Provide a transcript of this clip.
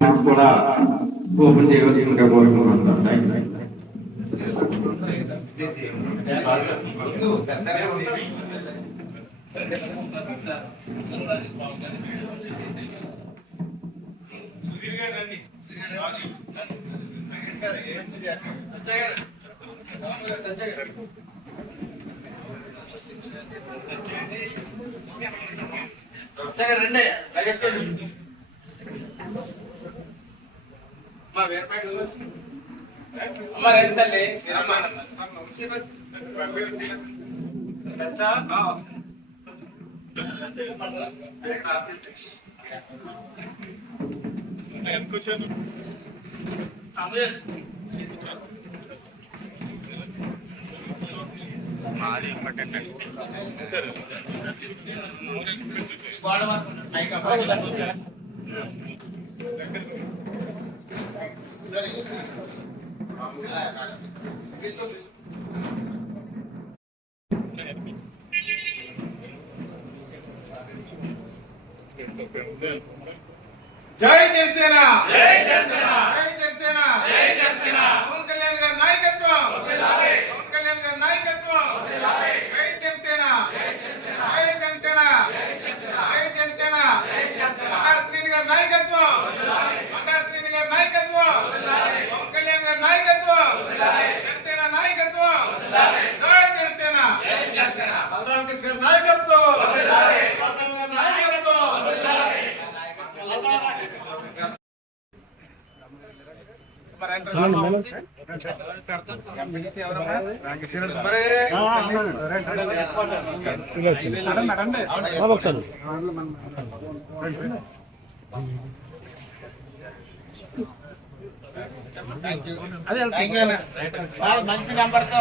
కూడా ఓపెన్ చేయవలసిందిగా కోరుకుంటున్నాను. మాది ఇంపార్టెంట్ సార్ జై జనసేన జై జనసేన జై జనసేన జై జనసేన పవన్ కళ్యాణ్ గారి నాయకత్వం వర్ధిల్లాలి పవన్ కళ్యాణ్ గారి నాయకత్వం వర్ధిల్లాలి జై జనసేన జై జనసేన జై జనసేన జై జనసేన జై జనసేన జై జనసేన మండల శ్రీని గారి నాయకత్వం వర్ధిల్లాలి మండల శ్రీని గారి నాయకత్వం వర్ధిల్లాలి పవన్ కళ్యాణ్ గారి నాయకత్వం వర్ధిల్లాలి జనసేన నాయకత్వం వర్ధిల్లాలి జై జనసేన జై జనసేన బలరాం కృష్ణ గారి నాయకత్వం వర్ధిల్లాలి పవన్ గారి నాయకత్వం వర్ధిల్లాలి మంచి నెంబర్ తో